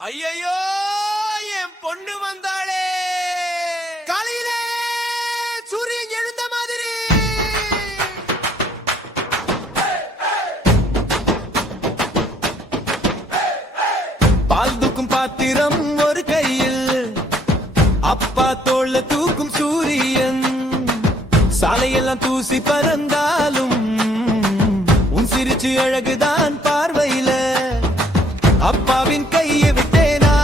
ஐயோ என் பொண்ணு வந்தாளே காலையிலே சூரியன் எழுந்த மாதிரி பால் தூக்கும் பாத்திரம் ஒரு கையில் அப்பா தோள தூக்கும் சூரியன் சாலையெல்லாம் தூசி பறந்தாலும் உன் சிரிச்சு அழகுதான் பார்வையில அப்பாவின் கையை விட்டேனா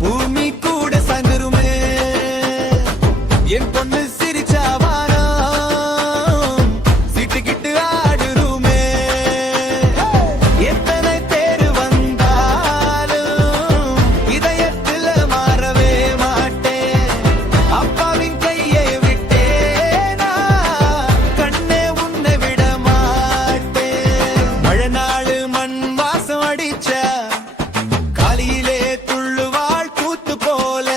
பூமி கூட சங்கருமே என் பொண்ணு சிரிச்சாவானா சிட்டுக்கிட்டு ஆடுருமே எத்தனை பேரு வந்தாலும் இதயத்துல மாறவே மாட்டேன் அப்பாவின் கையை விட்டேனா கண்ணே உன்னை விட மாட்டேன் மழை நாடு மண் வாசம் அடிச்ச காலியிலே துள்ளுவாள் கூத்து போல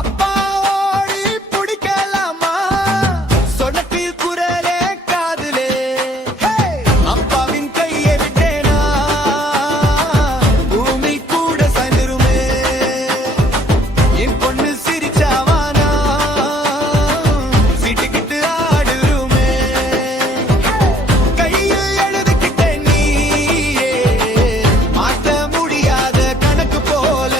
அப்பா ஓடி பிடிக்கலாமா சொன்னத்தில் குரலே காதுலே அப்பாவின் கையை விட்டேனா பூமி கூட சாய்ந்துருமே என் பொண்ணு சிரிச்சாவானா சிட்டுக்கிட்டு ஆடுருமே கையில் எழுதுகிட்ட நீயே மாற்ற முடியாத கணக்கு போல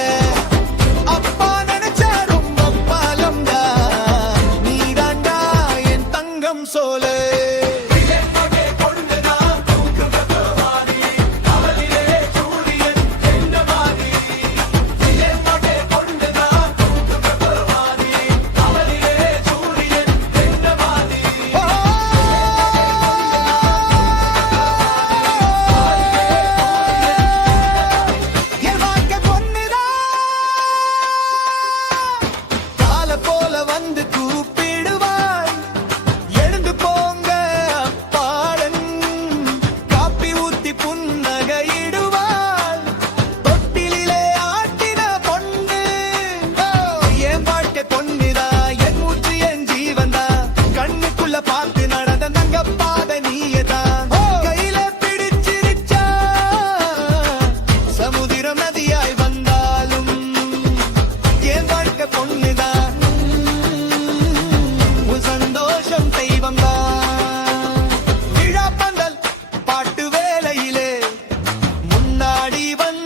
அப்பா நினைச்சா ரொம்ப பாலம்டா நீதாண்டா என் தங்கம் சோல என் வாழ்க்கை பொண்ணுதான் கால போல வந்து கூப்பிடுவாய் எழுந்து போங்க அப்பாடன் காப்பி ஊத்தி புன்னகையிடுவாள் தொட்டிலே ஆட்டின பொண்ணு என் வாழ்க்கை பொண்ணுதா என் மூச்சு என் ஜீவன்தா கண்ணுக்குள்ள பார்த்து நடந்த நங்க பாத நீயதான் கையில பிடிச்சிருச்சா சமுதிரம் நதியாய் வந்தாலும் என் வாழ்க்கை பொண்ணுதான் உன் சந்தோஷம் தெய்வம்தான் விழா பந்தல் பாட்டு வேலையிலே முன்னாடி வந்து